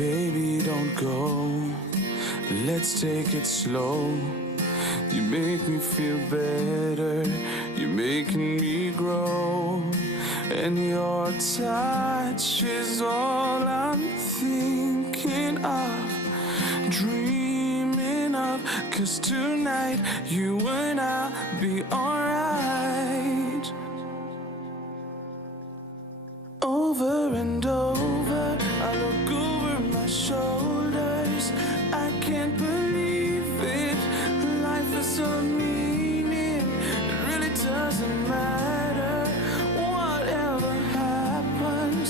Baby, don't go. Let's take it slow. You make me feel better. You're making me grow. And your touch is all I'm thinking of, dreaming of. 'Cause tonight you and I'll be alright. Over and over, I look over my shoulders. I can't believe it. Life is so meaning. It really doesn't matter. Whatever happens,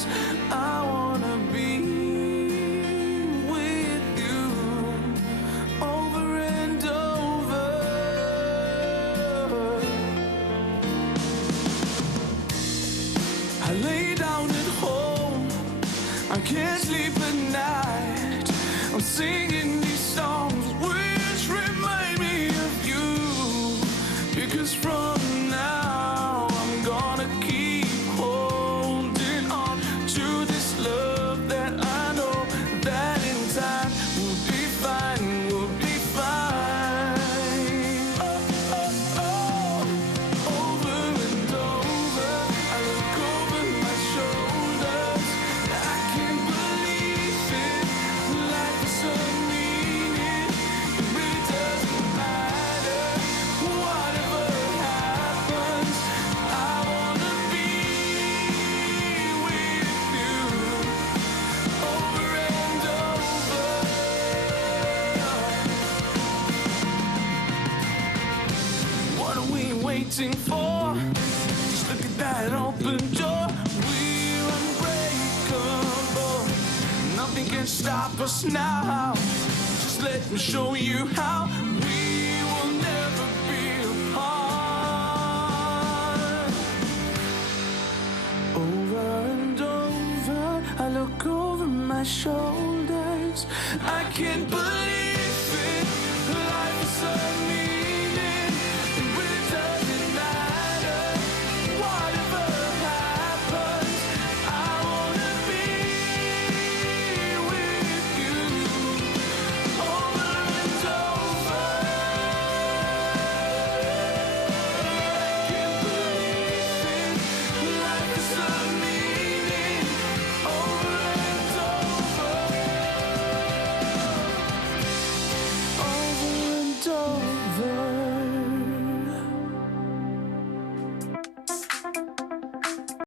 I wanna be with you. Over and over. I lay down at home, I can't sleep at night. I'm singing these songs which remind me of you. Because from now I'm gonna keep holding on to this love that I know that in time we'll be fine, we'll be fine. Oh, oh, oh. Over and over, I look over my shoulders. I can't believe it. Life is so meaning. It really doesn't matter. Whatever happens, I wanna be with you. Over and over. What are we waiting for? Just look at that open door. We're unbreakable. Nothing can stop us now. Just let me show you how.